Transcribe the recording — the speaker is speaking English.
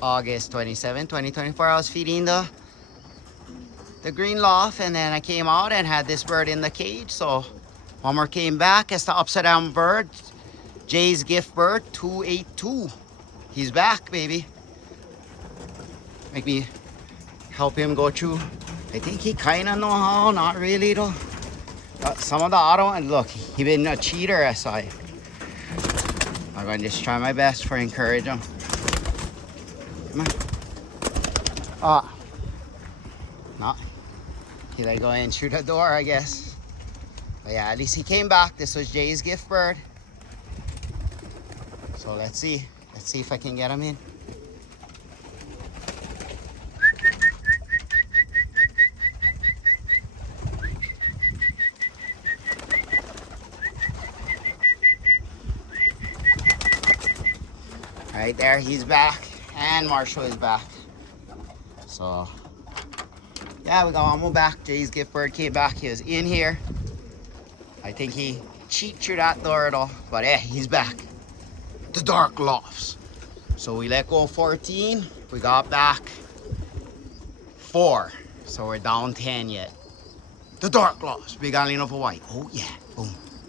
August 27, 2024. I was feeding the green loft, and then I came out and had this bird in the cage. So one more came back. It's the upside down bird, Jay's gift bird 282. He's back, baby. Make me help him go through. I think he kind of know how, not really though. Some of the auto, and look, he been a cheater, I saw. I'm going to just try my best for encourage him. Come on. No. He like go in through the door, I guess. But yeah, at least he came back. This was Jay's gift bird. So let's see. Let's see if I can get him in. Right there, he's back, and Marshall is back. So, yeah, we got one more back. Jay's gift bird came back. He was in here. I think he cheated through that door though, but yeah, he's back. The dark lofts. So we let go 14. We got back 4. So we're down 10 yet. The dark lofts. Big island of Hawaii. Oh yeah, boom.